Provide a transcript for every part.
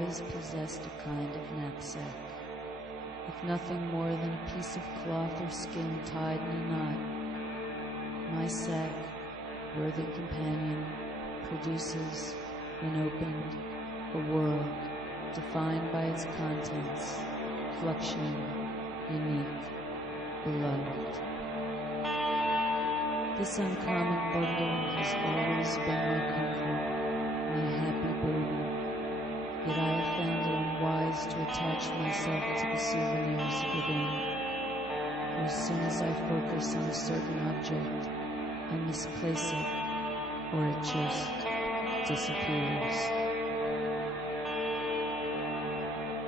always possessed a kind of knapsack, with nothing more than a piece of cloth or skin tied in a knot. My sack, worthy companion, produces, when opened, a world defined by its contents, fluctuating, unique, beloved. This uncommon bundle has always been my comfort, my happy burden, yet I have found it unwise to attach myself to the souvenirs within. For as soon as I focus on a certain object, I misplace it, or it just disappears.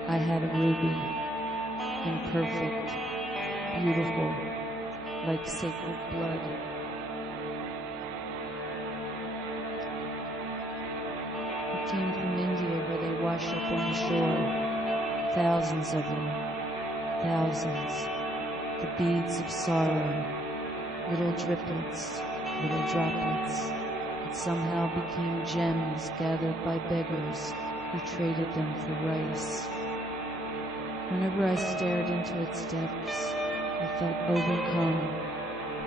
I had a ruby, imperfect, beautiful, like sacred blood. It came from India, where they wash up on the shore, thousands of them, thousands, the beads of sorrow, little driplets, little droplets, that somehow became gems gathered by beggars who traded them for rice. Whenever I stared into its depths, I felt overcome.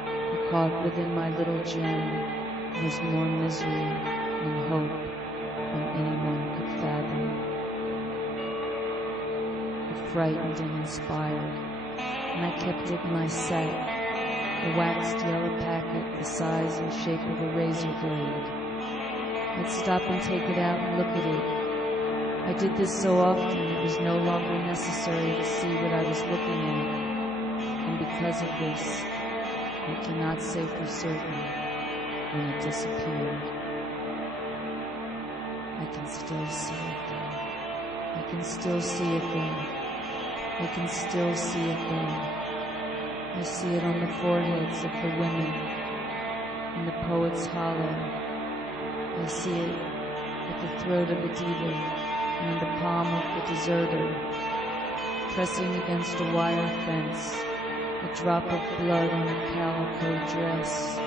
The caught within my little gem was more misery and hope than anyone could fathom. It frightened and inspired, and I kept it in my sack, a waxed yellow packet the size and shape of a razor blade. I'd stop and take it out and look at it. I did this so often it was no longer necessary to see what I was looking at, and because of this, I cannot say for certain when it disappeared. I can still see it there. I can still see it there. I can still see it there. I see it on the foreheads of the women, in the poet's hollow. I see it at the throat of a diva, and in the palm of the deserter, pressing against a wire fence, a drop of blood on a calico dress.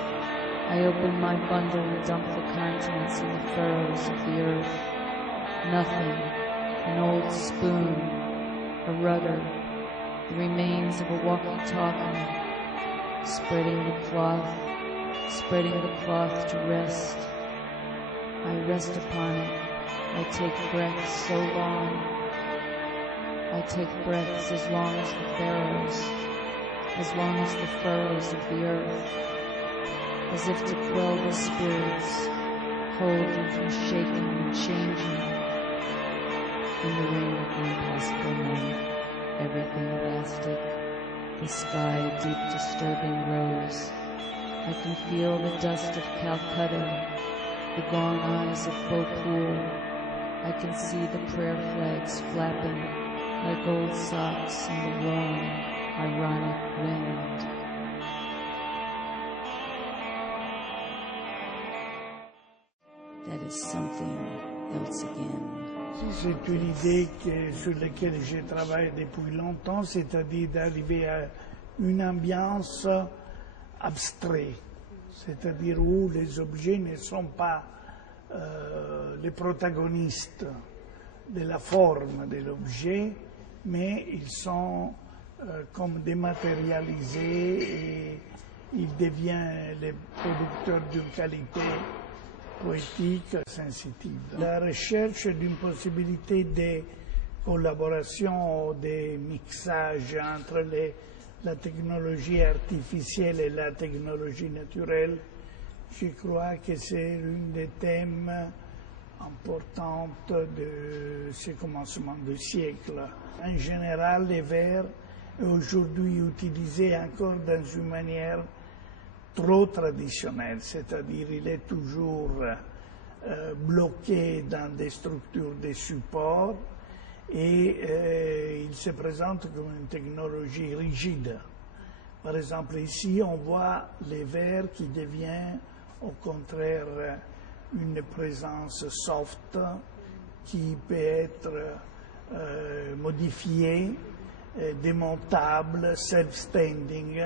I open my bundle and dump the contents in the furrows of the earth. Nothing, an old spoon, a rudder, the remains of a walkie-talkie, spreading the cloth to rest. I rest upon it. I take breaths so long. I take breaths as long as the furrows, as long as the furrows of the earth, as if to quell the spirits, hold them from shaking and changing. In the rain of the impossible night, everything elastic, the sky a deep disturbing rose. I can feel the dust of Calcutta, the gone eyes of Beaupool. I can see the prayer flags flapping like old socks in the warm, ironic wind. That is something else again. C'est une idée sur laquelle je travaille depuis longtemps, c'est-à-dire d'arriver à une ambiance abstraite, c'est-à-dire où les objets ne sont pas les protagonistes de la forme de l'objet, mais ils sont comme dématérialisés et ils deviennent les producteurs d'une qualité poétique sensitive. La recherche d'une possibilité de collaboration, de mixage entre la technologie artificielle et la technologie naturelle, je crois que c'est l'un des thèmes importants de ce commencement du siècle. En général, le verre est aujourd'hui utilisé encore dans une manière trop traditionnelle, c'est-à-dire il est toujours bloqué dans des structures de support et il se présente comme une technologie rigide. Par exemple, ici, on voit le verre qui devient au contraire une présence soft qui peut être modifiée, démontable, self-standing,